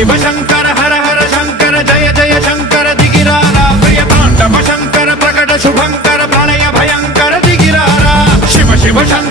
शिव शंकर हर हर शंकर जय जय शंकर दिगिरारा प्रिय तांडव शंकर प्रकट शुभंकर प्रणय भयंकर दिगिरारा शिव शिव शंकर